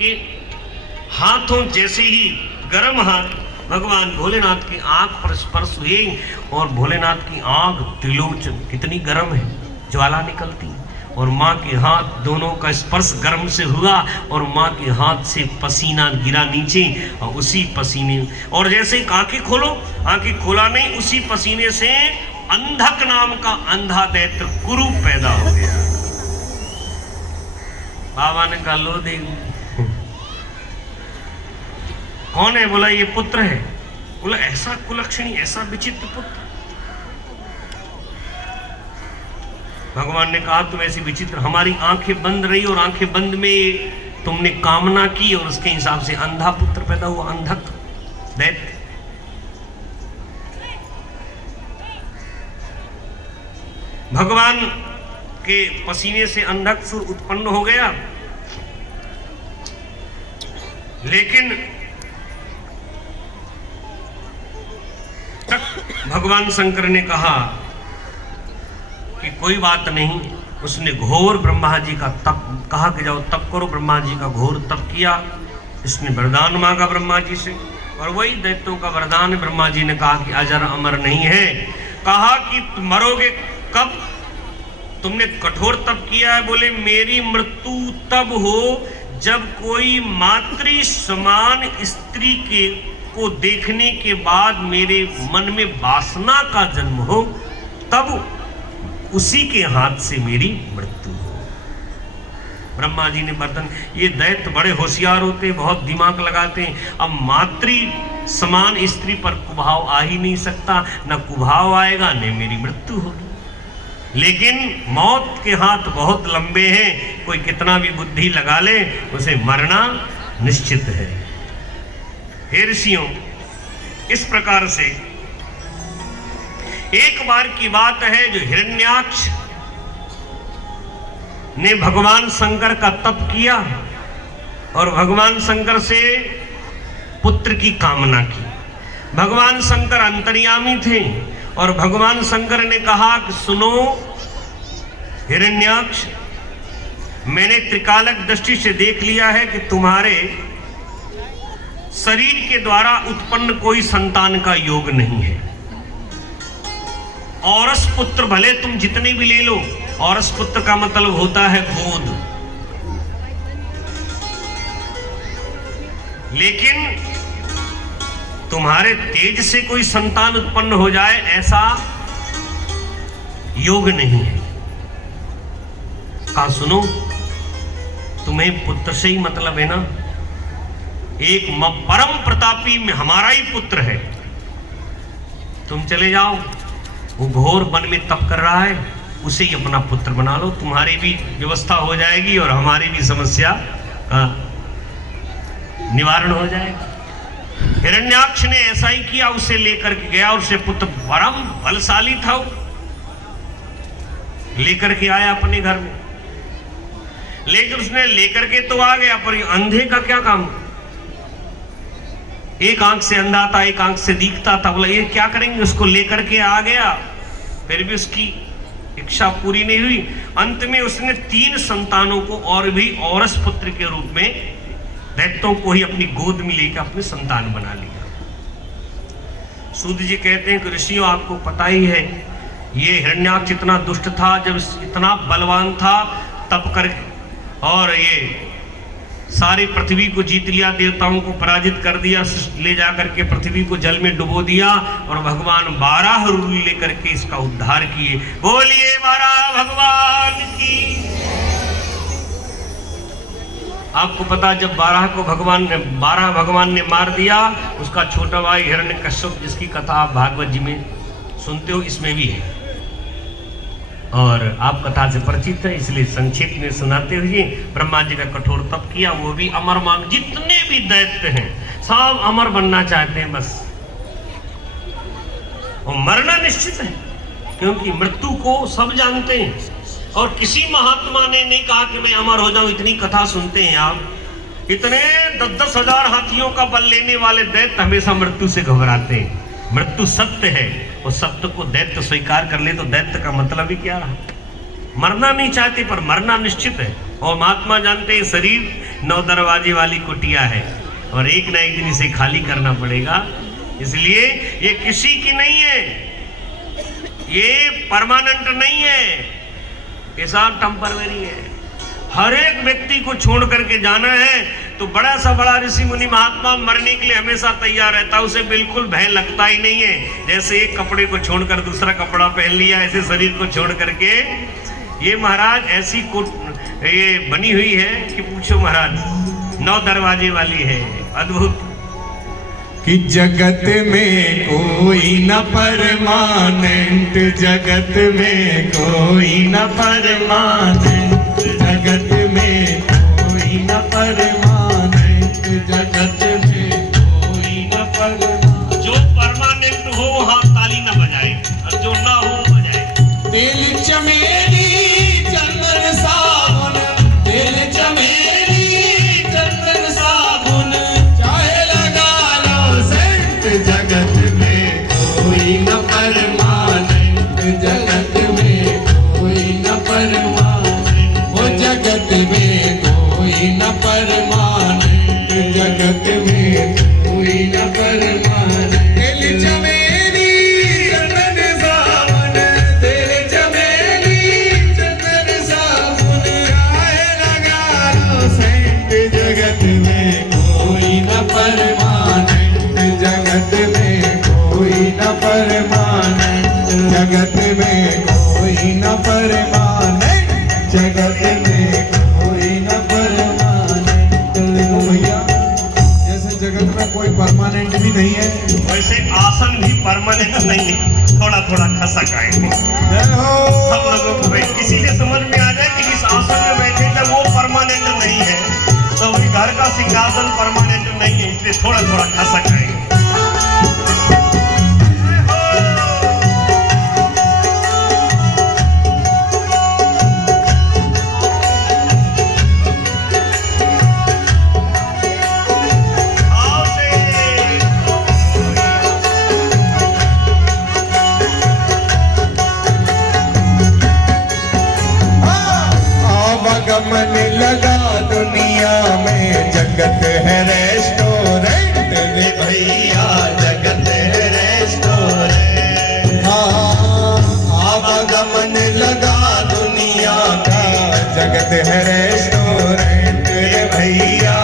कि हाथों जैसे ही गर्म हाथ भगवान भोलेनाथ की आंख पर स्पर्श हुए और भोलेनाथ की आंख त्रिलोचन कितनी गर्म है, ज्वाला निकलती, और माँ के हाथ दोनों का स्पर्श गर्म से हुआ और माँ के हाथ से पसीना गिरा नीचे, और उसी पसीने और जैसे ही आंखें खोलो, आंखें खोला नहीं, उसी पसीने से अंधक नाम का अंधा दैत्य कुरु पैदा हो गया। बाबा ने कहा लो देख कौन है? बोला ये पुत्र है। बोला ऐसा कुलक्षणी, ऐसा विचित्र पुत्र? भगवान ने कहा तुम ऐसी विचित्र, हमारी आंखें बंद रही और आंखें बंद में तुमने कामना की और उसके हिसाब से अंधा पुत्र पैदा हुआ, अंधक दैत्य। भगवान के पसीने से अंधक सुर उत्पन्न हो गया, लेकिन भगवान शंकर ने कहा कि कोई बात नहीं। उसने घोर ब्रह्मा जी का तप कहा कि जाओ तप करो, ब्रह्मा जी का घोर तप किया। इसने वरदान मांगा ब्रह्मा जी से, और वही दैत्यों का वरदान ब्रह्मा जी ने कहा कि अजर अमर नहीं है। कहा कि मरोगे कब? तुमने कठोर तप किया है। बोले मेरी मृत्यु तब हो जब कोई मातृ समान स्त्री को देखने के बाद मेरे मन में वासना का जन्म हो, तब उसी के हाथ से मेरी मृत्यु हो। ब्रह्मा जी ने वरदान, ये दैत्य बड़े होशियार होते, बहुत दिमाग लगाते हैं। अब मातृ समान स्त्री पर कुभाव आ ही नहीं सकता, न कुभाव आएगा न मेरी मृत्यु होगी। लेकिन मौत के हाथ बहुत लंबे हैं, कोई कितना भी बुद्धि लगा ले उसे मरना निश्चित है। हे ऋषियों, इस प्रकार से एक बार की बात है जो हिरण्याक्ष ने भगवान शंकर का तप किया और भगवान शंकर से पुत्र की कामना की। भगवान शंकर अंतर्यामी थे और भगवान शंकर ने कहा कि सुनो हिरण्याक्ष, मैंने त्रिकालक दृष्टि से देख लिया है कि तुम्हारे शरीर के द्वारा उत्पन्न कोई संतान का योग नहीं है। औरस पुत्र भले तुम जितने भी ले लो, औरस पुत्र का मतलब होता है गोद, लेकिन तुम्हारे तेज से कोई संतान उत्पन्न हो जाए ऐसा योग नहीं है। कहा सुनो, तुम्हें पुत्र से ही मतलब है ना, एक परम प्रतापी में हमारा ही पुत्र है, तुम चले जाओ, वो घोर वन में तप कर रहा है, उसे ही अपना पुत्र बना लो, तुम्हारी भी व्यवस्था हो जाएगी और हमारी भी समस्या का निवारण हो जाएगा। हिरण्याक्ष ने ऐसा ही किया, उसे लेकर के गया और उसे पुत्र परम बलशाली था, लेकर के आया अपने घर में। लेकिन उसने लेकर के तो आ गया, पर अंधे का क्या काम? एक आंख से अंधा था, एक आंख से दिखता था। बोला ये क्या करेंगे, उसको लेकर के आ गया, फिर भी उसकी इच्छा पूरी नहीं हुई। अंत में उसने 3 संतानों को और भी औरस पुत्र के रूप में दैत्यों को ही अपनी गोद में लेकर अपने संतान बना लिया। सूत जी कहते हैं कि ऋषियों, आपको पता ही है ये हिरण्याक्ष इतना दुष्ट था, जब इतना बलवान था तप कर, और ये सारी पृथ्वी को जीत लिया, देवताओं को पराजित कर दिया, ले जाकर के पृथ्वी को जल में डुबो दिया, और भगवान 12 रूल लेकर के इसका उद्धार किए। बोलिए 12 भगवान की। आपको पता, जब 12 भगवान ने मार दिया, उसका छोटा भाई हिरण्यकश्यप, जिसकी कथा आप भागवत जी में सुनते हो, इसमें भी है और आप कथा से परिचित है, इसलिए संक्षेप में सुनाते हुए ब्रह्मा जी का कठोर तप किया। वो भी अमर मांग, जितने भी दैत्य हैं सब अमर बनना चाहते हैं बस, और मरना निश्चित है, क्योंकि मृत्यु को सब जानते हैं। और किसी महात्मा ने नहीं कहा कि मैं अमर हो जाऊं। इतनी कथा सुनते हैं आप, इतने 10-10 हजार हाथियों का बल लेने वाले दैत्य हमेशा मृत्यु से घबराते हैं। मृत्यु सत्य है, और सत्य को दैत्य स्वीकार कर ले तो दैत्य का मतलब ही क्या रहा? मरना नहीं चाहते पर मरना निश्चित है। और महात्मा जानते हैं शरीर 9 दरवाजे वाली कुटिया है और एक ना एक दिन इसे खाली करना पड़ेगा। इसलिए ये किसी की नहीं है, ये परमानेंट नहीं है, ये सब टेम्पररी है। हर एक व्यक्ति को छोड़ करके जाना है तो बड़ा सा बड़ा ऋषि मुनि महात्मा मरने के लिए हमेशा तैयार रहता है, उसे बिल्कुल भय लगता ही नहीं है। जैसे एक कपड़े को छोड़कर दूसरा कपड़ा पहन लिया, ऐसे शरीर को छोड़ करके ये महाराज ऐसी ये बनी हुई है कि पूछो महाराज, 9 दरवाजे वाली है, अद्भुत। कि जगत में कोई न परमानेंट, जगत में कोई न परमानेंट, जगत में कोई न परमानेंट, जगत में कोई न परमानेंट। जो परमानेंट हो वहाँ ताली न बजाए और जो ना हो बजाए। तेल चमेली चंदन साबुन, तेल चमेली चंदन साबुन, चाहे लगा लो सेंट, जगत में कोई न परमानेंट, जगत में कोई न परमानेंट, वो जगत में कोई न परमानेंट, जगत में कोई न परमानेंट। तेल चमेली चंदन साबुन, तेल चमेली चंदन साबुन, चाहे लगा लो सेंट, जगत में कोई न परमानेंट, जगत में कोई न परमानेंट, जगत में कोई न परमानेंट, जगत में कोई न परमानेंट। देखो भैया, जैसे जगत में कोई परमानेंट भी नहीं है, वैसे आसन भी परमानेंट नहीं है, थोड़ा थोड़ा खसक आएंगे। जय हो। सब लोगों को भाई किसी के समझ में आ जाए कि इस आसन में बैठे थे वो परमानेंट नहीं है, तो वही घर का सिंहासन परमानेंट नहीं है, इसलिए थोड़ा थोड़ा खसक आएंगे। आवागमन लगा दुनिया में, जगत है रेस्टोरेंट रे भैया, जगत है रेस्टोरेंट। हाँ, आवागमन लगा दुनिया का, जगत है रेस्टोरेंट रे भैया,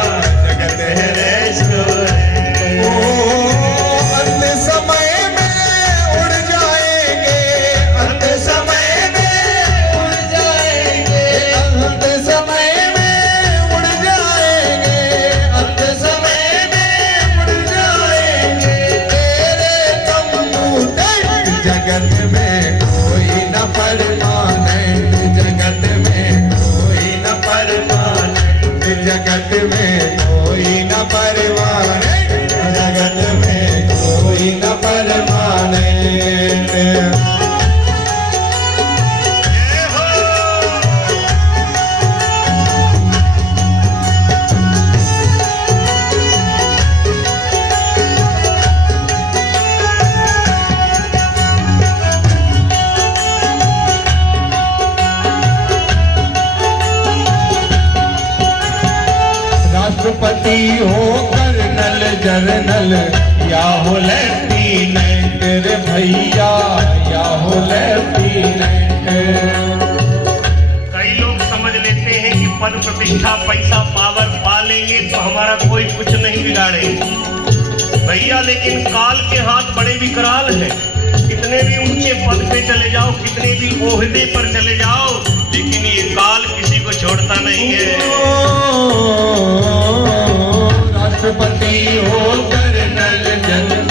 जगत है रेस्टोरेंट। ओ अंत समय में उड़ जाएंगे, अंत समय में उड़ जाएंगे, अंत समय में उड़ जाएंगे, अंत समय में उड़ जाएंगे, तेरे तंबू टेंट, जगत में कोई न परमानेंट, जगत में कोई न परमानेंट, जगत में कोई न परमानेंट, जगत में कोई न परमानेंट। राष्ट्रपति हो कर्नल जर्नल, या हो लेफ्टिनेंट रे भैया, या हो लेफ्टिनेंट। कई लोग समझ लेते हैं कि पद प्रतिष्ठा पैसा पावर पा लेंगे तो हमारा कोई कुछ नहीं बिगाड़ेगा भैया, लेकिन काल के हाथ बड़े विकराल हैं। कितने भी ऊंचे पद पे चले जाओ, कितने भी ओहदे पर चले जाओ, लेकिन ये काल किसी को छोड़ता नहीं है। राष्ट्रपति हो कर्नल जनरल,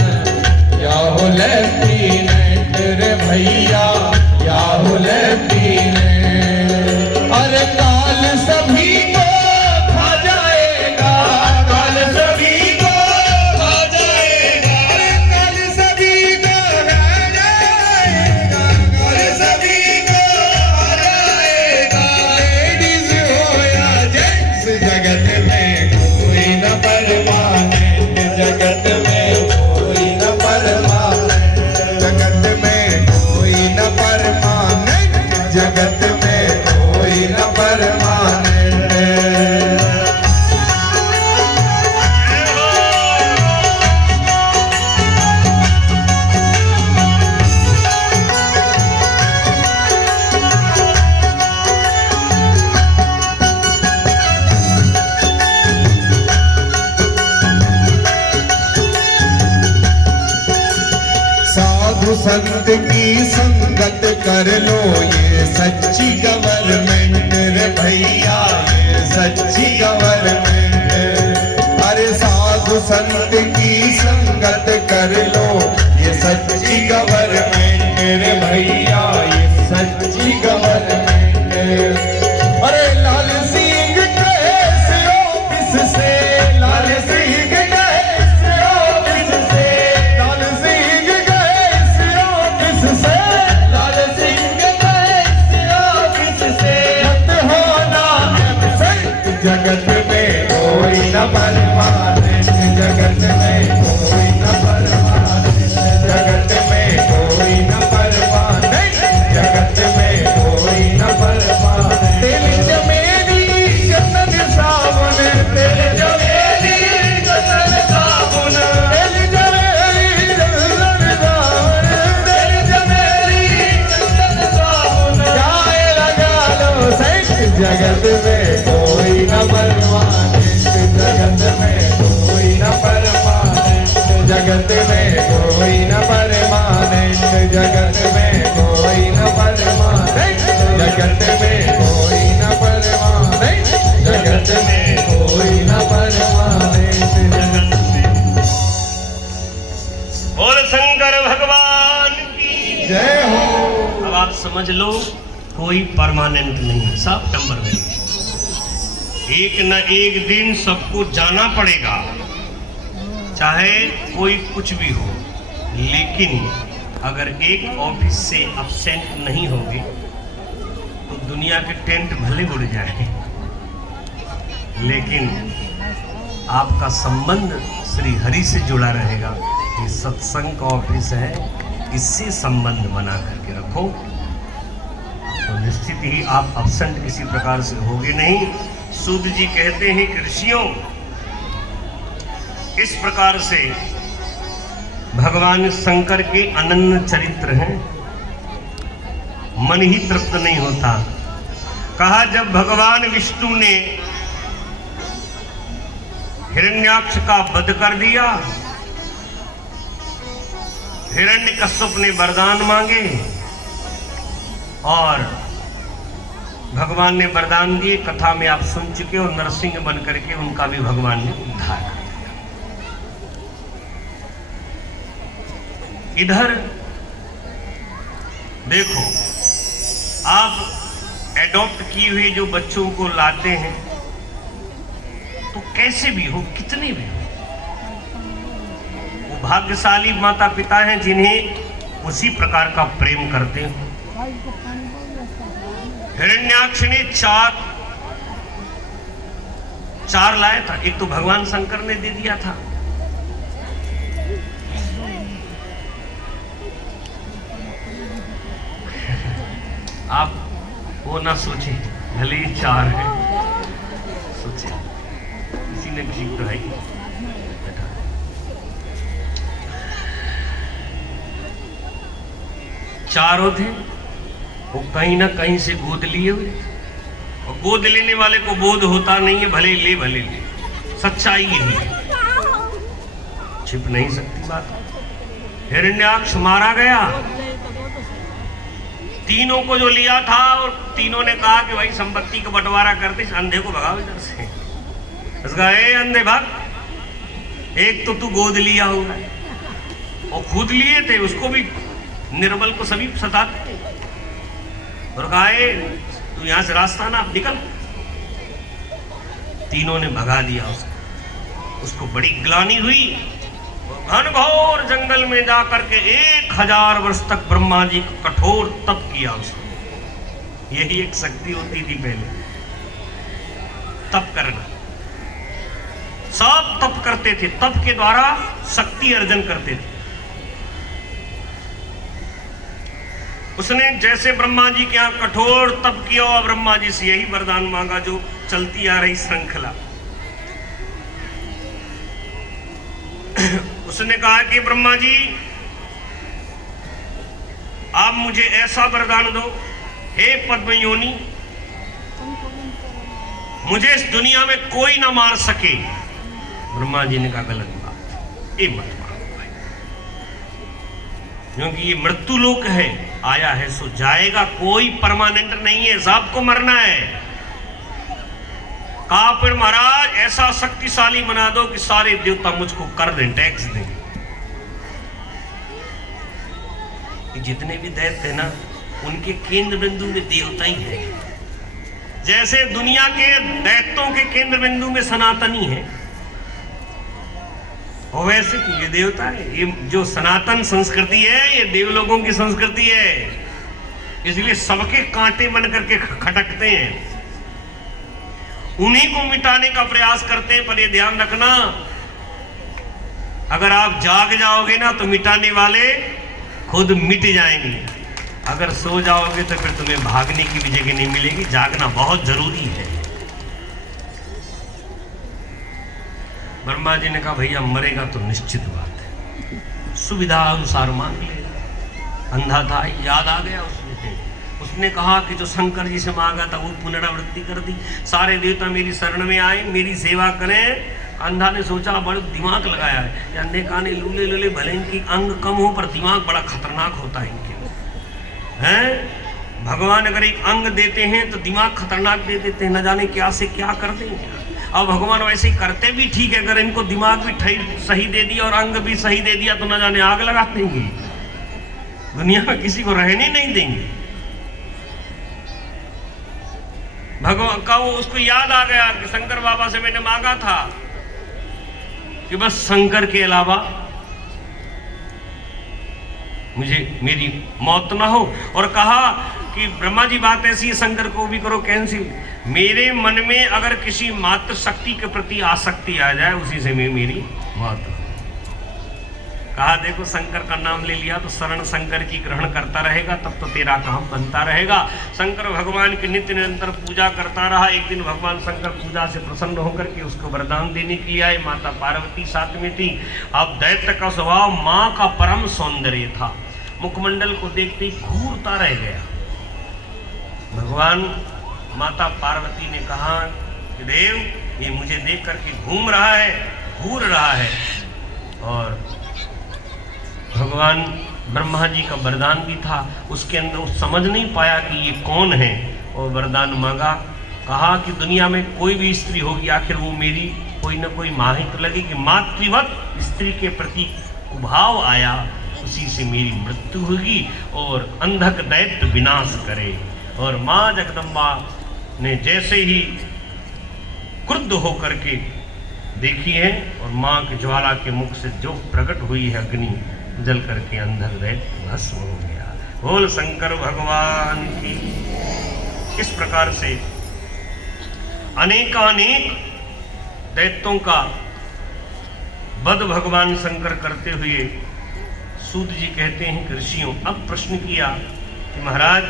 या हो लेफ्टिनेंट रे भैया, या हो लेफ्टिनेंट। अरे काल सभी को खा जाएगा, काल सभी को खा जाएगा, अरे काल सभी को खा जाएगा, काल सभी को खा जाएगा। लेडीज हो या जेंट्स, जगत में संत की संगत कर लो, ये सच्ची गवर्नमेंट रे भैया, ये सच्ची गवर्नमेंट। अरे साधु संत की संगत कर लो, ये सच्ची गवर्नमेंट रे भैया, ये सच्ची गवर्नमेंट। अरे लाल सिंह कहे से ऑफिस से, लाल सिंह कहे से ऑफिस से, लाल सिंह कहे से ऑफिस से, लाल सिंह कहे से ऑफिस से। मत होना एबसेंट, जगत में कोई न परमानेंट, जगत में कोई न परमानेंट, जगत में कोई न परमानेंट, जगत में कोई न परमानेंट। तेल चमेली चंदन साबुन, तेल चमेली चंदन साबुन, तेल चमेली चंदन साबुन, तेल चमेली चंदन साबुन। चाय लगा लो सेंट, जगत में कोई न परमानेंट, जगत में कोई न परमानेंट, जगत में कोई न परमानेंट, जगत में कोई न परमानेंट, जगत में कोई न परमानेंट, जगत में कोई न परमानेंट, जगत में। बोल शंकर भगवान की जय हो। अब आप समझ लो कोई परमानेंट नहीं है, सब टेम्पररी। एक न एक दिन सबको जाना पड़ेगा, चाहे कोई कुछ भी हो। लेकिन अगर एक ऑफिस से अब्सेंट नहीं होगे तो दुनिया के टेंट भले उड़ जाए, लेकिन आपका संबंध श्री हरि से जुड़ा रहेगा। ये सत्संग का ऑफिस है, इससे संबंध बना करके रखो, तो निश्चित ही आप अब्सेंट किसी प्रकार से होगे नहीं। सूद जी कहते हैं कि ऋषियों, इस प्रकार से भगवान शंकर के अनन्य चरित्र हैं, मन ही तृप्त नहीं होता। कहा जब भगवान विष्णु ने हिरण्याक्ष का वध कर दिया, हिरण्यकश्यप ने वरदान मांगे और भगवान ने वरदान दिए। कथा में आप सुन चुके हो, नरसिंह बन करके उनका भी भगवान ने उद्धार कर दिया। इधर देखो, आप एडॉप्ट किए हुए जो बच्चों को लाते हैं, तो कैसे भी हो, कितने भी हो, वो भाग्यशाली माता पिता हैं जिन्हें उसी प्रकार का प्रेम करते हैं। हिरण्याक्ष ने चार लाया था, एक तो भगवान शंकर ने दे दिया था। आप वो ना सोचे भले ही 4 है, सोचे किसी ने किसी को है। चारों थे, वो कहीं ना कहीं से गोद लिए हुए, और गोद लेने वाले को बोध होता नहीं है, भले ले भले ले, सच्चाई यही है, छिप नहीं सकती बात। हिरण्याक्ष मारा गया, तीनों को जो लिया था, और तीनों ने कहा कि भाई संपत्ति का बंटवारा करते, इस अंधे को भगाओ इधर से। उसका ए अंधे भाग, एक तो तू गोद लिया होगा, और खुद लिए थे, उसको भी निर्बल को सभी सताते। और कहा तू यहां से रास्ता ना, निकल। तीनों ने भगा दिया उसको बड़ी ग्लानि हुई। घनघोर जंगल में जाकर के 1000 वर्ष तक ब्रह्मा जी को कठोर तप किया उसने। यही एक शक्ति होती थी पहले, तप करना। सब तप करते थे, तप के द्वारा शक्ति अर्जन करते थे। उसने जैसे ब्रह्मा जी के यहाँ कठोर तप किया और ब्रह्मा जी से यही वरदान मांगा जो चलती आ रही श्रृंखला। उसने कहा कि ब्रह्मा जी आप मुझे ऐसा वरदान दो, हे पद्मयोनि, मुझे इस दुनिया में कोई ना मार सके। ब्रह्मा जी ने कहा गलत बात, ये मत मांगो भाई। क्योंकि ये मृत्यु लोक है, आया है सो जाएगा, कोई परमानेंट नहीं है, सबको मरना है। कहा फिर महाराज ऐसा शक्तिशाली बना दो कि सारे देवता मुझको कर दें, टैक्स दें। जितने भी दैत्य है ना, उनके केंद्र बिंदु में देवता ही है। जैसे दुनिया के दैत्यों के केंद्र बिंदु में सनातनी है, और वैसे ये देवता है। ये जो सनातन संस्कृति है, ये देवलोगों की संस्कृति है, इसलिए सबके कांटे बन करके खटकते हैं, उन्हीं को मिटाने का प्रयास करते हैं। पर ये ध्यान रखना, अगर आप जाग जाओगे ना तो मिटाने वाले खुद मिट जाएंगे। अगर सो जाओगे तो फिर तुम्हें भागने की भी जगह नहीं मिलेगी। जागना बहुत जरूरी है। ब्रह्मा जी ने कहा भैया मरेगा तो निश्चित बात है, सुविधा अनुसार मांग ले। अंधा था, याद आ गया उसने कहा कि जो शंकर जी से मांगा था वो पुनरावृत्ति कर दी। सारे देवता मेरी शरण में आए, मेरी सेवा करें। अंधा ने सोचा, बड़ा दिमाग लगाया है। अंधे काने लूले लूले भले इनकी अंग कम हो, पर दिमाग बड़ा खतरनाक होता है इनके, हैं? भगवान अगर एक अंग देते हैं तो दिमाग खतरनाक दे देते हैं, न जाने क्या से क्या कर देंगे। अब भगवान वैसे ही करते भी ठीक है, अगर इनको दिमाग भी सही दे दिया और अंग भी सही दे दिया तो न जाने आग लगा देंगे, दुनिया में किसी को रहने नहीं देंगे। भगवान का वो उसको याद आ गया कि शंकर बाबा से मैंने मांगा था कि बस शंकर के अलावा मुझे मेरी मौत ना हो। और कहा कि ब्रह्मा जी बात ऐसी है, शंकर को भी करो कैंसिल। मेरे मन में अगर किसी मात्र शक्ति के प्रति आसक्ति आ जाए, उसी से मेरी मौत हो। कहा देखो शंकर का नाम ले लिया तो शरण शंकर की ग्रहण करता रहेगा, तब तो तेरा काम बनता रहेगा। शंकर भगवान की नित्य निरंतर पूजा करता रहा। एक दिन भगवान शंकर पूजा से प्रसन्न होकर के उसको वरदान देने के लिए आए। माता पार्वती साथ में थी। अब दैत्य का स्वभाव माँ का परम सौंदर्य था, मुखमंडल को देखते ही घूरता रह गया। भगवान माता पार्वती ने कहा कि देव ये मुझे देख करके घूम रहा है, घूर रहा है। और भगवान ब्रह्मा जी का वरदान भी था, उसके अंदर वो समझ नहीं पाया कि ये कौन है, और वरदान मांगा। कहा कि दुनिया में कोई भी स्त्री होगी, आखिर वो मेरी कोई ना कोई माँ ही तो लगेगी। मातृवत स्त्री के प्रति कुभाव आया, उसी से मेरी मृत्यु होगी और अंधक दैत्य विनाश करे। और माँ जगदम्बा ने जैसे ही क्रुद्ध होकर के देखी है, और माँ के ज्वाला के मुख से जो प्रकट हुई है अग्नि, जल करके अंधक दैत्य भस्म हो गया। बोल शंकर भगवान की। इस प्रकार से अनेकानेक दैत्यों का वध भगवान शंकर करते हुए सूत जी कहते हैं कि ऋषियों अब प्रश्न किया कि महाराज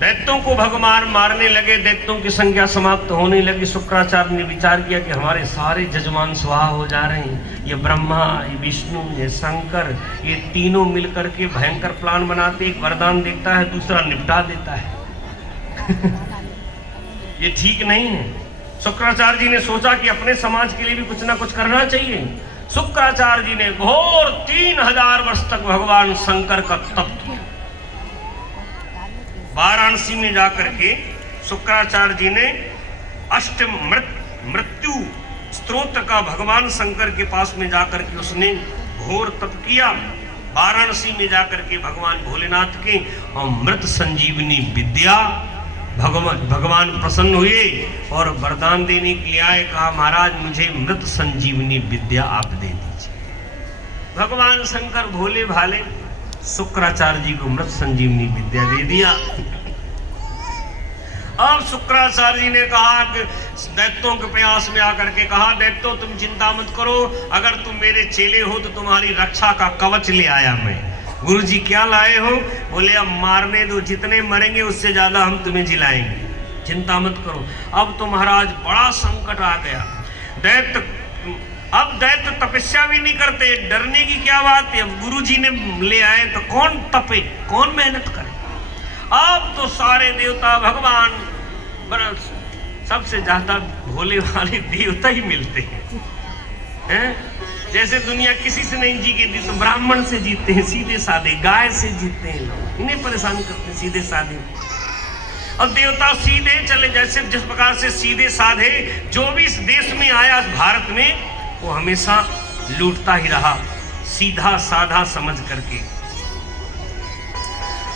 दैत्यों को भगवान मारने लगे, दैत्यों की संख्या समाप्त होने लगी। शुक्राचार्य ने विचार किया कि हमारे सारे जजमान स्वाहा हो जा रहे हैं। ये ब्रह्मा, ये विष्णु, ये शंकर, ये तीनों मिलकर के भयंकर प्लान बनाते, एक वरदान देता है, दूसरा निपटा देता है। ये ठीक नहीं है। शुक्राचार्य जी ने सोचा कि अपने समाज के लिए भी कुछ ना कुछ करना चाहिए। शुक्राचार्य जी ने घोर 3000 वर्ष तक भगवान शंकर का तप किया। वाराणसी में जाकर के शुक्राचार्य जी ने अष्टम मृत्यु स्तोत्र का भगवान शंकर के पास में जाकर के उसने घोर तप किया। वाराणसी में जाकर के भगवान भोलेनाथ के अमृत संजीवनी विद्या भगवान प्रसन्न हुए और वरदान देने के लिए आए। कहा महाराज मुझे मृत संजीवनी विद्या आप दे दीजिए। भगवान शंकर भोले भाले शुक्राचार्य जी को मृत संजीवनी विद्या दे दिया। अब शुक्राचार्य जी ने कहा कि दैत्यों के प्रयास में आकर के कहा दैत्यों तुम चिंता मत करो, अगर तुम मेरे चेले हो तो तुम्हारी रक्षा का कवच ले आया मैं। गुरु जी क्या लाए हो? बोले अब मारने दो, जितने मरेंगे उससे ज्यादा हम तुम्हें जिलाएंगे, चिंता मत करो। अब तो महाराज बड़ा संकट आ गया। अब दैत्य तपस्या भी नहीं करते, डरने की क्या बात है। अब गुरु जी ने ले आए तो कौन तपे, कौन मेहनत करे। अब तो सारे देवता भगवान सबसे ज्यादा भोले वाले देवता ही मिलते हैं। जैसे दुनिया किसी से नहीं जीती तो ब्राह्मण से जीतते हैं, सीधे साधे, गाय से जीतते हैं लोग, इन्हें परेशान करते हैं सीधे साधे। और देवता सीधे चले, जैसे जिस प्रकार से सीधे साधे जो भी इस देश में आया भारत में, वो हमेशा लूटता ही रहा, सीधा साधा समझ करके।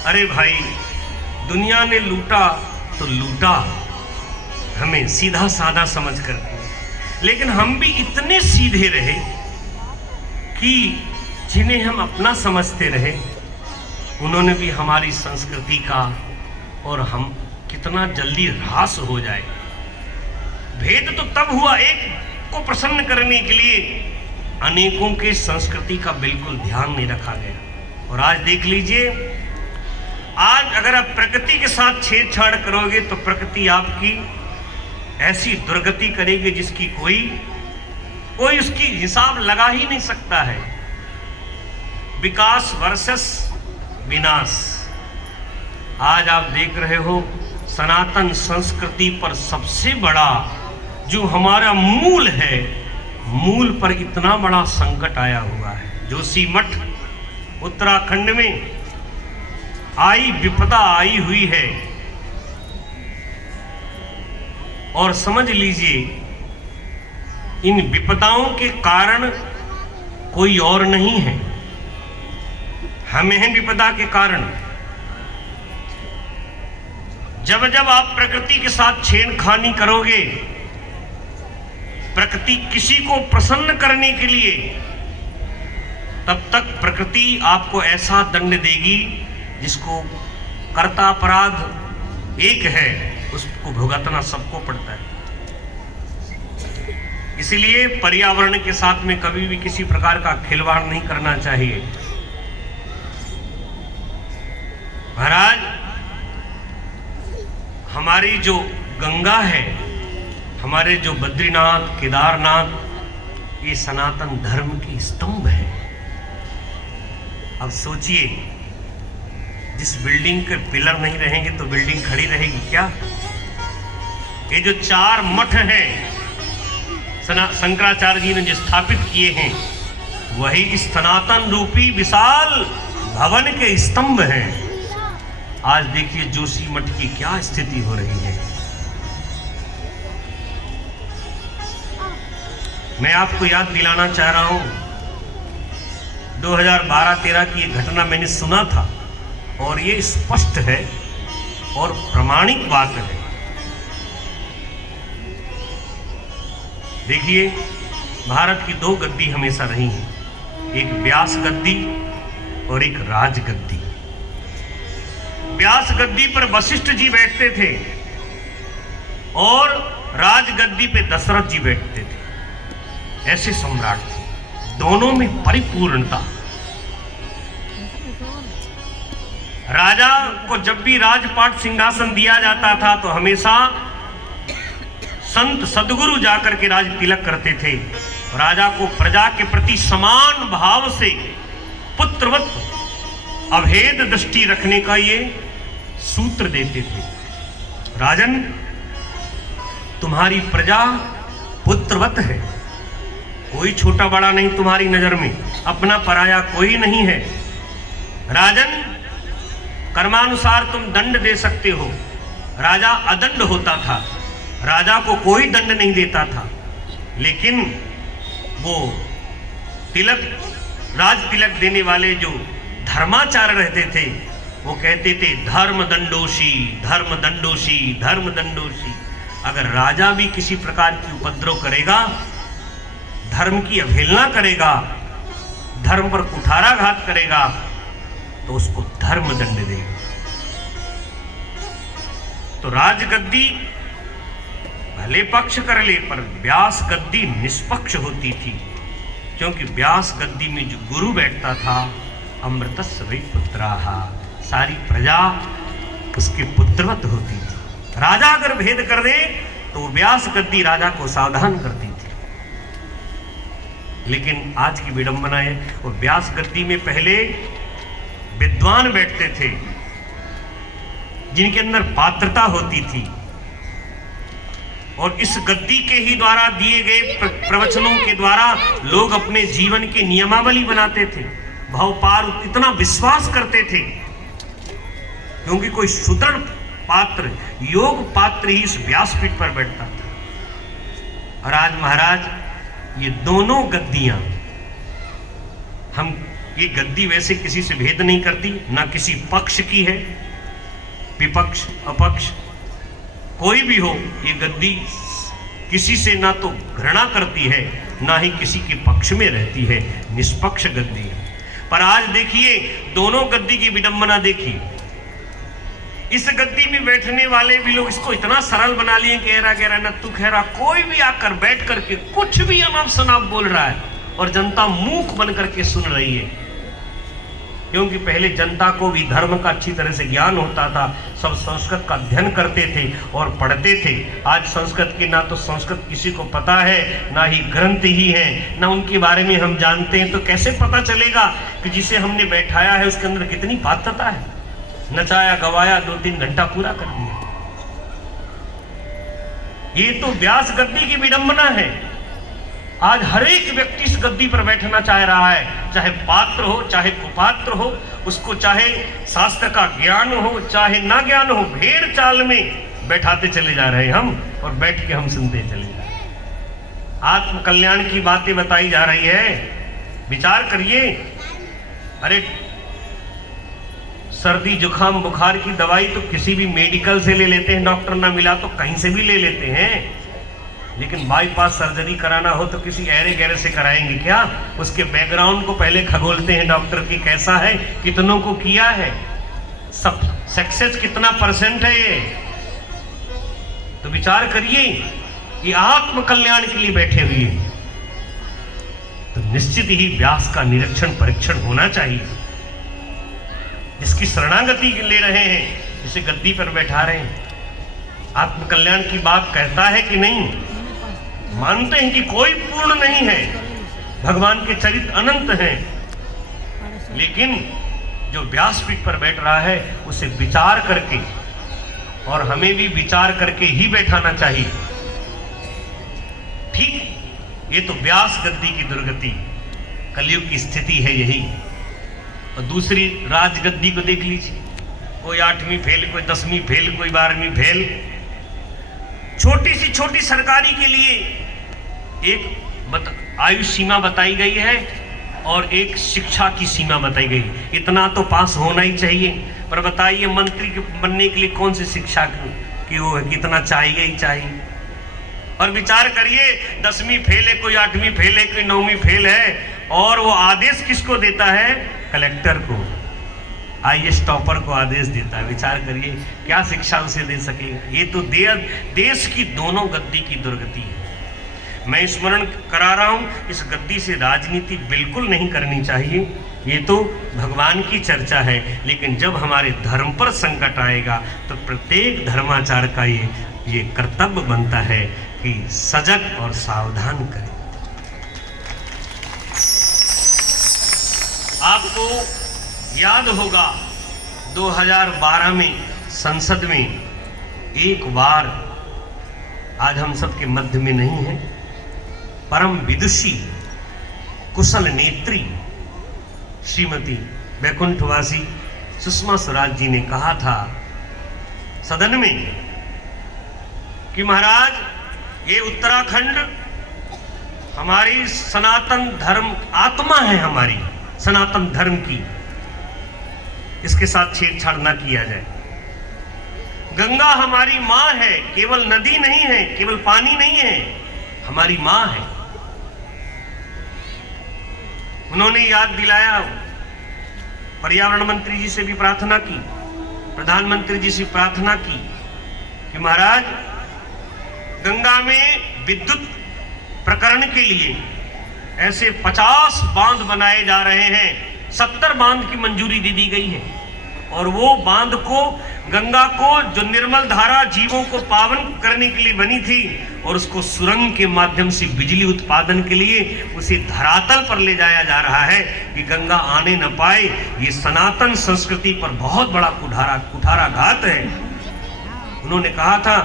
अरे भाई, दुनिया ने लूटा तो लूटा हमें सीधा साधा समझ करके, लेकिन हम भी इतने सीधे रहे कि जिन्हें हम अपना समझते रहे, उन्होंने भी हमारी संस्कृति का और हम कितना जल्दी ह्रास हो जाए। भेद तो तब हुआ, एक को प्रसन्न करने के लिए अनेकों के संस्कृति का बिल्कुल ध्यान नहीं रखा गया। और आज देख लीजिए, आज अगर आप प्रकृति के साथ छेड़छाड़ करोगे तो प्रकृति आपकी ऐसी दुर्गति करेगी जिसकी कोई उसकी हिसाब लगा ही नहीं सकता है। विकास वर्सेस विनाश। आज आप देख रहे हो सनातन संस्कृति पर सबसे बड़ा जो हमारा मूल है, मूल पर इतना बड़ा संकट आया हुआ है। जोशीमठ उत्तराखंड में विपदा आई हुई है, और समझ लीजिए इन विपदाओं के कारण कोई और नहीं है, हमें हैं विपदा के कारण। जब जब आप प्रकृति के साथ छेड़खानी करोगे, प्रकृति किसी को प्रसन्न करने के लिए, तब तक प्रकृति आपको ऐसा दंड देगी जिसको कर्ता अपराध एक है, उसको भुगतना सबको पड़ता है। इसलिए पर्यावरण के साथ में कभी भी किसी प्रकार का खिलवाड़ नहीं करना चाहिए। महाराज, हमारी जो गंगा है, हमारे जो बद्रीनाथ, केदारनाथ, ये सनातन धर्म की स्तंभ है। अब सोचिए, जिस बिल्डिंग के पिलर नहीं रहेंगे तो बिल्डिंग खड़ी रहेगी क्या? ये जो 4 मठ हैं शंकराचार्य जी ने जो स्थापित किए हैं, वही इस सनातन रूपी विशाल भवन के स्तंभ हैं। आज देखिए जोशीमठ की क्या स्थिति हो रही है। मैं आपको याद दिलाना चाह रहा हूं, 2012-13 की एक घटना मैंने सुना था, और ये स्पष्ट है और प्रमाणिक बात है। देखिए, भारत की 2 गद्दी हमेशा रही हैं, एक व्यास गद्दी और एक राज गद्दी। व्यास गद्दी पर वशिष्ठ जी बैठते थे और राज गद्दी पे दशरथ जी बैठते थे। ऐसे सम्राट थे, दोनों में परिपूर्णता। राजा को जब भी राजपाट सिंहासन दिया जाता था तो हमेशा संत सदगुरु जाकर के राज तिलक करते थे। राजा को प्रजा के प्रति समान भाव से पुत्रवत अभेद दृष्टि रखने का ये सूत्र देते थे। राजन, तुम्हारी प्रजा पुत्रवत है, कोई छोटा बड़ा नहीं तुम्हारी नजर में, अपना पराया कोई नहीं है। राजन, कर्मानुसार तुम दंड दे सकते हो। राजा अदंड होता था, राजा को कोई दंड नहीं देता था, लेकिन वो तिलक, राज तिलक देने वाले जो धर्माचार्य रहते थे, वो कहते थे धर्म दंडोशी, धर्म दंडोशी, धर्म दंडोशी। अगर राजा भी किसी प्रकार की उपद्रव करेगा, धर्म की अवहेलना करेगा, धर्म पर कुठाराघात करेगा, तो उसको धर्म दंड देगा। तो राजगद्दी भले पक्ष कर ले, पर व्यास गद्दी निष्पक्ष होती थी, क्योंकि व्यास गद्दी में जो गुरु बैठता था, अमृतस्य वै पुत्राः, सारी प्रजा उसके पुत्रवत होती थी। राजा अगर भेद कर दे तो व्यास गद्दी राजा को सावधान करती थी। लेकिन आज की विडंबना है, वो व्यास गद्दी में पहले विद्वान बैठते थे, जिनके अंदर पात्रता होती थी, और इस गद्दी के ही द्वारा दिए गए प्रवचनों के द्वारा लोग अपने जीवन की नियमावली बनाते थे, भावपार इतना विश्वास करते थे, क्योंकि कोई सुदृढ़ पात्र, योग पात्र ही इस व्यासपीठ पर बैठता था। और आज महाराज ये दोनों गद्दियां, हम ये गद्दी वैसे किसी से भेद नहीं करती, ना किसी पक्ष की है, विपक्ष अपक्ष कोई भी हो, ये गद्दी किसी से ना तो घृणा करती है, ना ही किसी के पक्ष में रहती है, निष्पक्ष गद्दी है। पर आज देखिए दोनों गद्दी की विडंबना देखिए। इस गद्दी में बैठने वाले भी लोग इसको इतना सरल बना लिए, गहरा गहरा न तू खैरा, कोई भी आकर बैठ करके कुछ भी अनाप शनाप बोल रहा है और जनता मूक बन करके सुन रही है। क्योंकि पहले जनता को भी धर्म का अच्छी तरह से ज्ञान होता था, सब संस्कृत का अध्ययन करते थे और पढ़ते थे। आज संस्कृत की ना तो संस्कृत किसी को पता है, ना ही ग्रंथ ही है, ना उनके बारे में हम जानते हैं। तो कैसे पता चलेगा कि जिसे हमने बैठाया है उसके अंदर कितनी पात्रता है। नचाया गवाया 2-3 घंटा पूरा कर दिया। ये तो व्यास गद्दी की विडंबना है। आज हर एक व्यक्ति इस गद्दी पर बैठना चाह रहा है, चाहे पात्र हो चाहे कुपात्र हो, उसको चाहे शास्त्र का ज्ञान हो चाहे ना ज्ञान हो, भेड़ चाल में बैठाते चले जा रहे हैं हम, और बैठ के हम सुनते चले जा रहे हैं। आत्म कल्याण की बातें बताई जा रही है, विचार करिए। अरे सर्दी जुकाम बुखार की दवाई तो किसी भी मेडिकल से ले लेते हैं, डॉक्टर ना मिला तो कहीं से भी ले लेते हैं, लेकिन बाईपास सर्जरी कराना हो तो किसी ऐरे गहरे से कराएंगे क्या? उसके बैकग्राउंड को पहले खगोलते हैं डॉक्टर की, कैसा है, कितनों को किया है, सब सक्सेस कितना % है ये। तो विचार करिए, ये आत्म कल्याण के लिए बैठे हुए, तो निश्चित ही व्यास का निरीक्षण परीक्षण होना चाहिए। जिसकी शरणागति ले रहे हैं, जिसे गद्दी पर बैठा रहे हैं, आत्म कल्याण की बात कहता है कि नहीं? मानते हैं कि कोई पूर्ण नहीं है, भगवान के चरित्र अनंत हैं, लेकिन जो व्यासपीठ पर बैठ रहा है उसे विचार करके, और हमें भी विचार करके ही बैठाना चाहिए। ठीक, ये तो व्यास गद्दी की दुर्गति, कलयुग की स्थिति है यही। और दूसरी राजगद्दी को देख लीजिए, कोई 8वीं फेल, कोई 10वीं फेल, कोई 12वीं फेल। छोटी सी छोटी सरकारी के लिए एक आयु सीमा बताई गई है और एक शिक्षा की सीमा बताई गई। इतना तो पास होना ही चाहिए, पर बताइए मंत्री बनने के लिए कौन सी शिक्षा की वो है, कितना चाहिए ही चाहिए। और विचार करिए, 10वीं फेल है, कोई 8वीं फेल है, कोई 9वीं फेल है, और वो आदेश किसको देता है? कलेक्टर को, IAS टॉपर को आदेश देता है। विचार करिए क्या शिक्षा उसे दे सकेगा। ये तो देश की दोनों गद्दी की दुर्गति है। मैं स्मरण करा रहा हूं, इस गद्दी से राजनीति बिल्कुल नहीं करनी चाहिए, ये तो भगवान की चर्चा है। लेकिन जब हमारे धर्म पर संकट आएगा तो प्रत्येक धर्माचार का ये कर्तव्य बनता है कि सजग और सावधान करें। आपको याद होगा 2012 में संसद में एक बार, आज हम सबके मध्य में नहीं है, परम विदुषी कुशल नेत्री श्रीमती वैकुंठवासी सुषमा स्वराज जी ने कहा था सदन में कि महाराज ये उत्तराखंड हमारी सनातन धर्म आत्मा है, हमारी सनातन धर्म की, इसके साथ छेड़छाड़ ना किया जाए। गंगा हमारी माँ है, केवल नदी नहीं है, केवल पानी नहीं है, हमारी माँ है। उन्होंने याद दिलाया, पर्यावरण मंत्री जी से भी प्रार्थना की, प्रधानमंत्री जी से प्रार्थना की कि महाराज गंगा में विद्युत प्रकरण के लिए ऐसे 50 बांध बनाए जा रहे हैं, 70 बांध की मंजूरी दे दी गई है, और वो बांध को, गंगा को जो निर्मल धारा जीवों को पावन करने के लिए बनी थी, और उसको सुरंग के माध्यम से बिजली उत्पादन के लिए उसे धरातल पर ले जाया जा रहा है कि गंगा आने न पाए। ये सनातन संस्कृति पर बहुत बड़ा कुठाराघात है। उन्होंने कहा था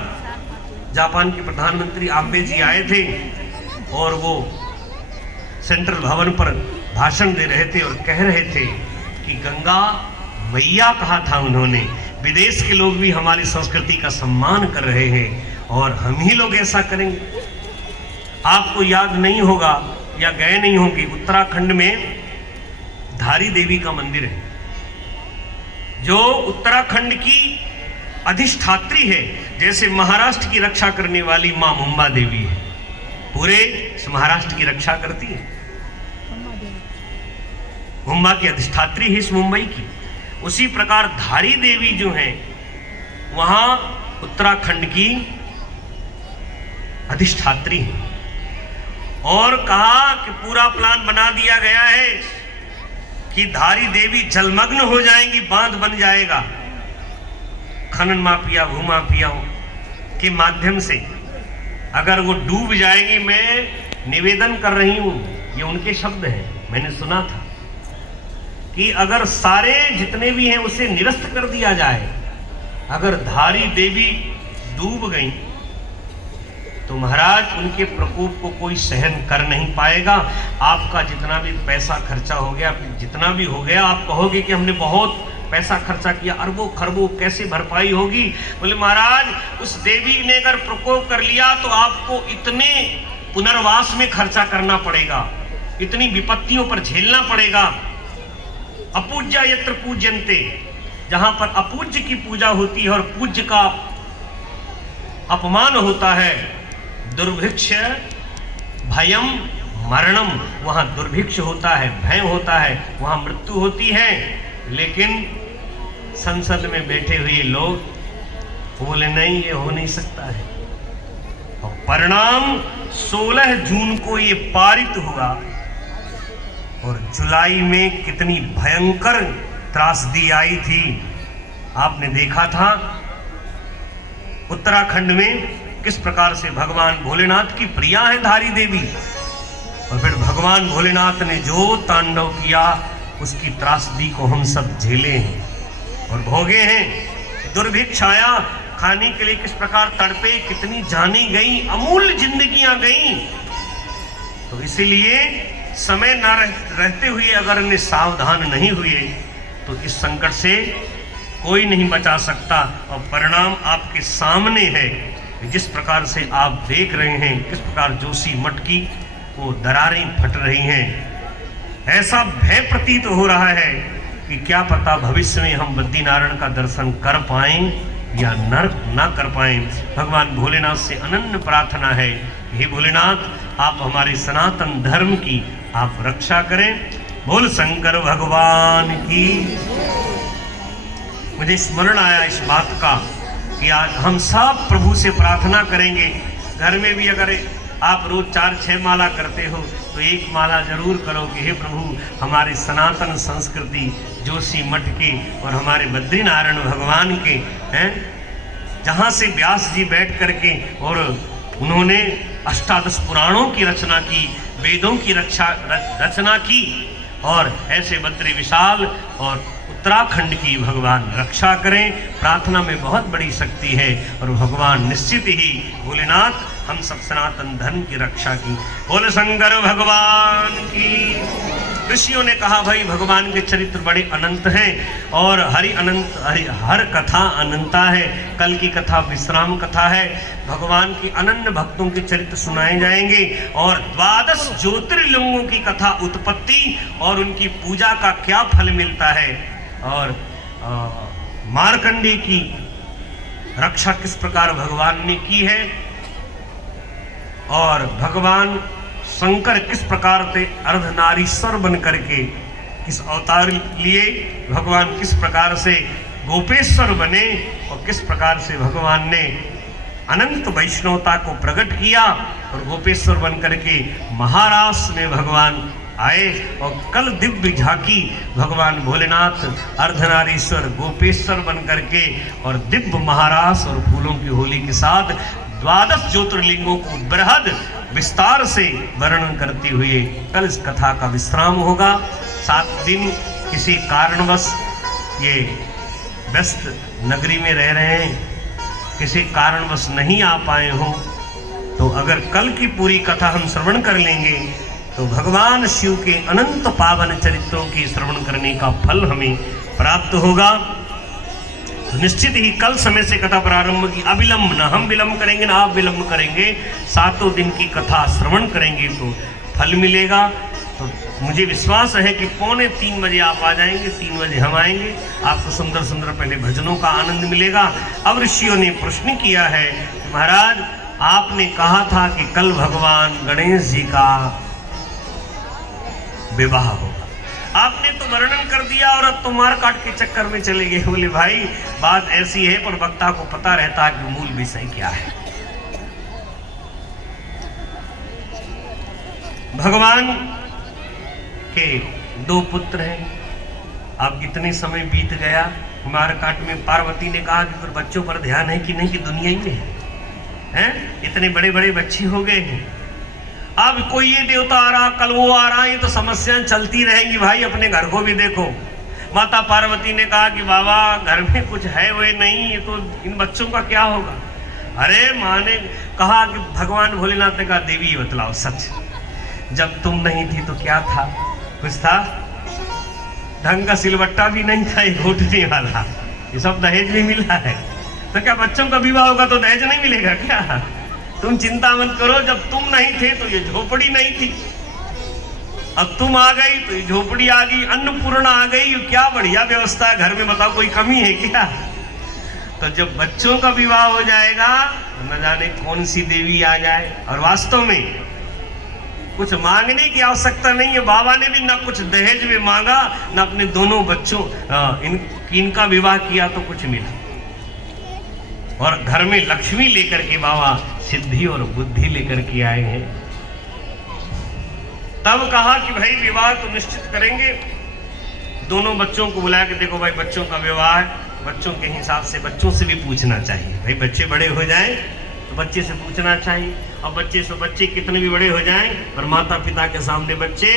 जापान के प्रधानमंत्री आबे जी आए थे और वो सेंट्रल भवन पर भाषण दे रहे थे और कह रहे थे कि गंगा मैया कहा था उन्होंने, विदेश के लोग भी हमारी संस्कृति का सम्मान कर रहे हैं और हम ही लोग ऐसा करेंगे। आपको याद नहीं होगा या गए नहीं होंगे, उत्तराखंड में धारी देवी का मंदिर है जो उत्तराखंड की अधिष्ठात्री है। जैसे महाराष्ट्र की रक्षा करने वाली मां मुंबा देवी है, पूरे महाराष्ट्र की रक्षा करती है, मुंबा की अधिष्ठात्री है इस मुंबई की। उसी प्रकार धारी देवी जो है वहां उत्तराखंड की अधिष्ठात्री है। और कहा कि पूरा प्लान बना दिया गया है कि धारी देवी जलमग्न हो जाएंगी, बांध बन जाएगा खनन माफिया भूमाफिया के माध्यम से, अगर वो डूब जाएंगी। मैं निवेदन कर रही हूं, ये उनके शब्द हैं, मैंने सुना था कि अगर सारे जितने भी हैं उसे निरस्त कर दिया जाए, अगर धारी देवी डूब गई तो महाराज उनके प्रकोप को कोई सहन कर नहीं पाएगा। आपका जितना भी पैसा खर्चा हो गया, जितना भी हो गया, आप कहोगे कि हमने बहुत पैसा खर्चा किया, अरबों खरबों, कैसे भरपाई होगी? बोले महाराज उस देवी ने अगर प्रकोप कर लिया तो आपको इतने पुनर्वास में खर्चा करना पड़ेगा, इतनी विपत्तियों पर झेलना पड़ेगा। अपूज्या यत्र पूज्यन्ते, जहां पर अपूज्य की पूजा होती है और पूज्य का अपमान होता है, दुर्भिक्ष भयम मरणम, वहां दुर्भिक्ष होता है, भय होता है, वहां मृत्यु होती है। लेकिन संसद में बैठे हुए लोग बोले नहीं, ये हो नहीं सकता है। और परिणाम 16 जून को ये पारित हुआ और जुलाई में कितनी भयंकर त्रासदी आई थी आपने देखा था। उत्तराखंड में किस प्रकार से भगवान भोलेनाथ की प्रिया है धारी देवी, और फिर भगवान भोलेनाथ ने जो तांडव किया उसकी त्रासदी को हम सब झेले हैं और भोगे हैं। दुर्भिक्ष आया, खाने के लिए किस प्रकार तड़पे, कितनी जाने गई, अमूल्य जिंदगियां गई। तो इसीलिए समय न रहते हुए अगर इन्हें सावधान नहीं हुए तो इस संकट से कोई नहीं बचा सकता। और परिणाम आपके सामने है, जिस प्रकार से आप देख रहे हैं, किस प्रकार जोशी मठ की वो दरारें फट रही हैं। ऐसा भय प्रतीत हो रहा है कि क्या पता भविष्य में हम बद्रीनारायण का दर्शन कर पाएं या न कर पाएं। भगवान भोलेनाथ से अनन्य प्रार्थना है, हे भोलेनाथ आप हमारे सनातन धर्म की आप रक्षा करें। बोल शंकर भगवान की। मुझे स्मरण आया इस बात का कि आज हम सब प्रभु से प्रार्थना करेंगे। घर में भी अगर आप रोज 4-6 माला करते हो तो एक माला जरूर करो कि हे प्रभु हमारे सनातन संस्कृति जोशी मठ के और हमारे बद्रीनारायण भगवान के हैं, जहाँ से व्यास जी बैठ करके और उन्होंने अष्टादश पुराणों की रचना की, वेदों की रचना की, और ऐसे बद्री विशाल और उत्तराखंड की भगवान रक्षा करें। प्रार्थना में बहुत बड़ी शक्ति है और भगवान निश्चित ही भोलेनाथ हम सब सनातन धर्म की रक्षा की। बोल शंकर भगवान की। ऋषियों ने कहा भाई भगवान के चरित्र बड़े अनंत हैं और हर कथा अनंता है। कल की कथा विश्राम कथा है, भगवान की अनन्य भक्तों के चरित्र सुनाए जाएंगे और 12 ज्योतिर्लिंगों की कथा उत्पत्ति और उनकी पूजा का क्या फल मिलता है, और मार्कंडेय की रक्षा किस प्रकार भगवान ने की है, और भगवान शंकर किस प्रकार से अर्धनारीश्वर बन करके किस अवतार लिए, भगवान किस प्रकार से गोपेश्वर बने और किस प्रकार से भगवान ने अनंत वैष्णवता को प्रकट किया और गोपेश्वर बन करके महाराष्ट्र में भगवान आए। और कल दिव्य झांकी भगवान भोलेनाथ अर्धनारीश्वर गोपेश्वर बन करके और दिव्य महाराष्ट्र और फूलों की होली के साथ 12 ज्योतिर्लिंगों को बृहद विस्तार से वर्णन करते हुए कल इस कथा का विश्राम होगा। 7 दिन किसी कारणवश ये व्यस्त नगरी में रह रहे हैं किसी कारणवश नहीं आ पाए हो तो अगर कल की पूरी कथा हम श्रवण कर लेंगे तो भगवान शिव के अनंत पावन चरित्रों की श्रवण करने का फल हमें प्राप्त होगा। तो निश्चित ही कल समय से कथा प्रारंभ की, अविलंब, न हम विलंब करेंगे ना आप विलंब करेंगे, 7 दिन की कथा श्रवण करेंगे तो फल मिलेगा। तो मुझे विश्वास है कि 2:45 बजे आप आ जाएंगे, 3 बजे हम आएंगे, आपको सुंदर सुंदर पहले भजनों का आनंद मिलेगा। अब ऋषियों ने प्रश्न किया है कि महाराज आपने कहा था कि कल भगवान गणेश जी का विवाह होगा, आपने तो वर्णन कर दिया और अब तो मार काट के चक्कर में चले गए। बोले भाई बात ऐसी है पर वक्ता को पता रहता है कि मूल विषय क्या है। भगवान के 2 पुत्र हैं। अब इतने समय बीत गया, मारकाट में पार्वती ने कहा कि फिर बच्चों पर ध्यान है कि नहीं कि दुनिया ही में है, इतने बड़े बड़े बच्चे हो गए हैं। अब कोई ये देवता आ रहा, कल वो आ रहा, ये तो समस्याएं चलती रहेंगी भाई, अपने घर को भी देखो। माता पार्वती ने कहा कि बाबा घर में कुछ है वो नहीं, ये तो इन बच्चों का क्या होगा। अरे माँ ने कहा कि भगवान भोलेनाथ ने कहा देवी बतलाओ सच, जब तुम नहीं थी तो क्या था, कुछ था, ढंग का सिलवट्टा भी नहीं था, ये घोटने वाला, ये सब दहेज भी मिला है। तो क्या बच्चों का विवाह होगा तो दहेज नहीं मिलेगा क्या? तुम चिंता मत करो, जब तुम नहीं थे तो ये झोपड़ी नहीं थी, अब तुम आ गई तो ये झोपड़ी आ गई, अन्नपूर्णा आ गई, क्या बढ़िया व्यवस्था है घर में, बताओ कोई कमी है क्या? तो जब बच्चों का विवाह हो जाएगा न जाने कौन सी देवी आ जाए। और वास्तव में कुछ मांगने की आवश्यकता नहीं है, बाबा ने भी ना कुछ दहेज में मांगा, ना अपने दोनों बच्चों इनका विवाह किया तो कुछ मिला। और घर में लक्ष्मी लेकर के बाबा सिद्धि और बुद्धि लेकर के आए हैं। तब कहा कि भाई विवाह तो निश्चित करेंगे। दोनों बच्चों को बुलाया कि देखो भाई बच्चों का विवाह है, बच्चों के हिसाब से बच्चों से भी पूछना चाहिए। भाई बच्चे बड़े हो जाएं तो बच्चे से पूछना चाहिए, और बच्चे से बच्चे कितने भी बड़े हो जाएं पर माता पिता के सामने बच्चे।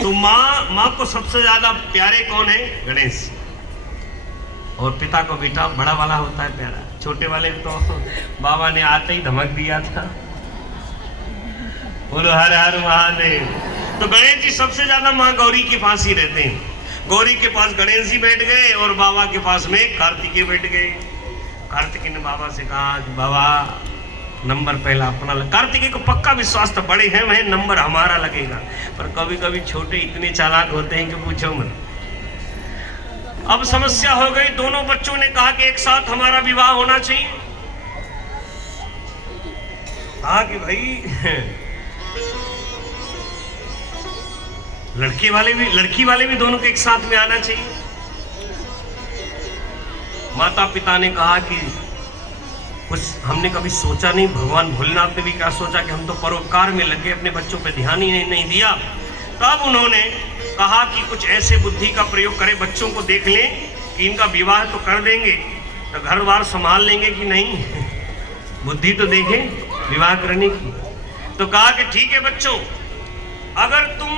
तो माँ को सबसे ज्यादा प्यारे कौन है? गणेश। और पिता को बेटा बड़ा वाला होता है प्यारा, छोटे वाले तो बाबा ने आते ही धमक दिया था। बोलो हर हर महादेव। तो गणेश जी सबसे ज्यादा माँ गौरी के पास ही रहते हैं। गौरी के पास गणेश जी बैठ गए और बाबा के पास में कार्तिकेय बैठ गए। कार्तिकेय ने बाबा से कहा कि बाबा नंबर पहला अपना कार्तिकेय को पक्का विश्वास था, बड़े हैं वह नंबर हमारा लगेगा, पर कभी कभी छोटे इतने चालाक होते हैं कि पूछो मत। अब समस्या हो गई, दोनों बच्चों ने कहा कि एक साथ हमारा विवाह होना चाहिए। कहा कि भाई लड़की वाले भी दोनों के एक साथ में आना चाहिए। माता पिता ने कहा कि कुछ हमने कभी सोचा नहीं, भगवान भोलेनाथ ने भी क्या सोचा कि हम तो परोपकार में लगे, अपने बच्चों पे ध्यान ही नहीं दिया। तब उन्होंने कहा कि कुछ ऐसे बुद्धि का प्रयोग करें, बच्चों को देख लें कि इनका विवाह तो कर देंगे तो घर बार संभाल लेंगे कि नहीं, बुद्धि तो देखें विवाह करने की। तो कहा कि ठीक है बच्चों, अगर तुम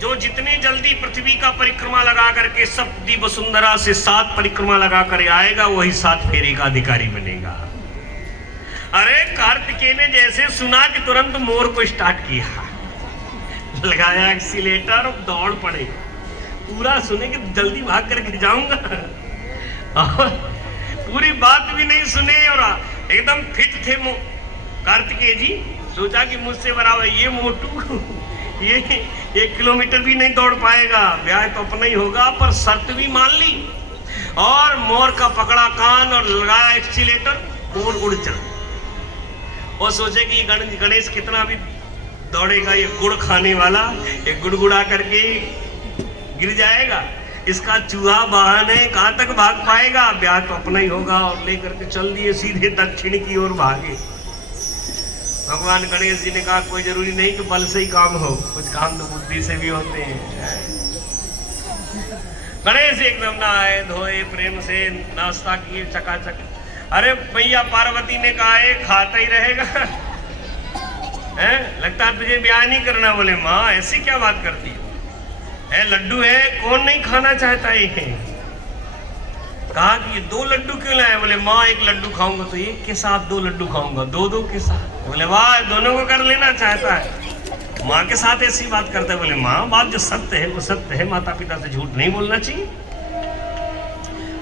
जो जितने जल्दी पृथ्वी का परिक्रमा लगा करके सप्ती वसुंधरा से 7 परिक्रमा लगा कर आएगा वही 7 फेरे का अधिकारी बनेगा। अरे कार्तिकेय ने जैसे सुना कि तुरंत मोर को स्टार्ट किया, लगाया एक्सीलेटर और दौड़ पड़े। पूरा सुने कि जल्दी भाग करके जाऊंगा, और पूरी बात भी नहीं सुने और एकदम फिट थे कार्तिकेय जी। सोचा कि मुझसे बराबर ये मोटू ये 1 किलोमीटर भी नहीं दौड़ पाएगा, ब्याह तो अपना ही होगा। पर शर्त भी मान ली और मोर का पकड़ा कान और लगाया एक्सीलेटर, मोर उड़ चल। और सोचे कि गणेश कितना भी दौड़ेगा, ये गुड़ खाने वाला, ये गुड़गुड़ा करके गिर जाएगा, इसका चूहा वाहन है, कहां तक भाग पाएगा, ब्याह तो अपना ही होगा। और लेकर के चल दिए सीधे दक्षिण की ओर भागे। भगवान गणेश जी ने कहा कोई जरूरी नहीं कि बल से ही काम हो, कुछ काम तो बुद्धि से भी होते हैं। गणेश एकदम नहाए धोए प्रेम से नाश्ता किए चकाचक। अरे भैया पार्वती ने कहा खाता ही रहेगा है? लगता है तुझे ब्याह नहीं करना। बोले माँ ऐसी क्या बात करती है, लड्डू है, कौन नहीं खाना चाहता ये। कहा कि ये 2 लड्डू क्यों लाए? बोले माँ 1 लड्डू खाऊंगा तो एक के साथ 2 लड्डू खाऊंगा, 2 के साथ। बोले वाह, दोनों को कर लेना चाहता है। माँ के साथ ऐसी बात करता है। बोले माँ, बात जो सत्य है वो सत्य है, माता पिता से झूठ नहीं बोलना चाहिए।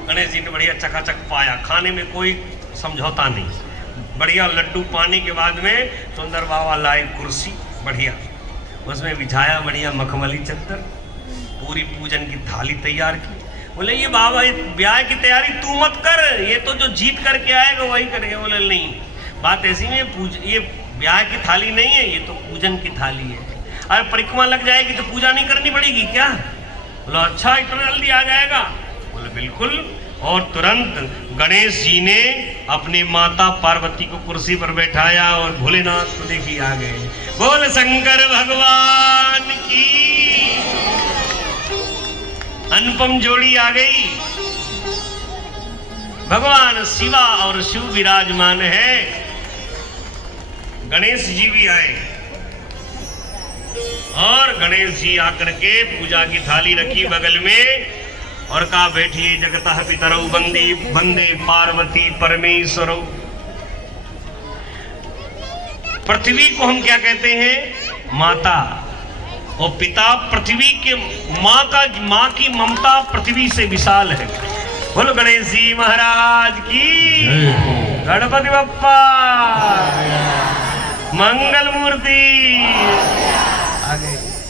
गणेश जी ने बढ़िया चकाचक पाया, खाने में कोई समझौता नहीं। बढ़िया लड्डू पाने के बाद में सुंदर बाबा लाए कुर्सी बढ़िया, उसमें बिछाया बढ़िया मखमली चद्दर, पूरी पूजन की थाली तैयार की। बोले ये बाबा, ये ब्याह की तैयारी तू मत कर, ये तो जो जीत करके आएगा वही करेगा। बोले नहीं, बात ऐसी में ये ब्याह की थाली नहीं है, ये तो पूजन की थाली है। अरे परिक्रमा लग जाएगी तो पूजा नहीं करनी पड़ेगी क्या? बोला अच्छा, इतना जल्दी आ जाएगा? बोले बिल्कुल। और तुरंत गणेश जी ने अपनी माता पार्वती को कुर्सी पर बैठाया और भोलेनाथ को देखी आ गए। बोल शंकर भगवान की। अनुपम जोड़ी आ गई। भगवान शिवा और शिव विराजमान है, गणेश जी भी आए और गणेश जी आकर के पूजा की थाली रखी बगल में और कहा बैठिए जगतः पितरौ वंदे वंदे पार्वती परमेश्वरौ। पृथ्वी को हम क्या कहते हैं? माता। और पिता पृथ्वी के, माँ की ममता पृथ्वी से विशाल है। बोलो गणेश जी महाराज की, गणपति बप्पा, मंगल मूर्ति।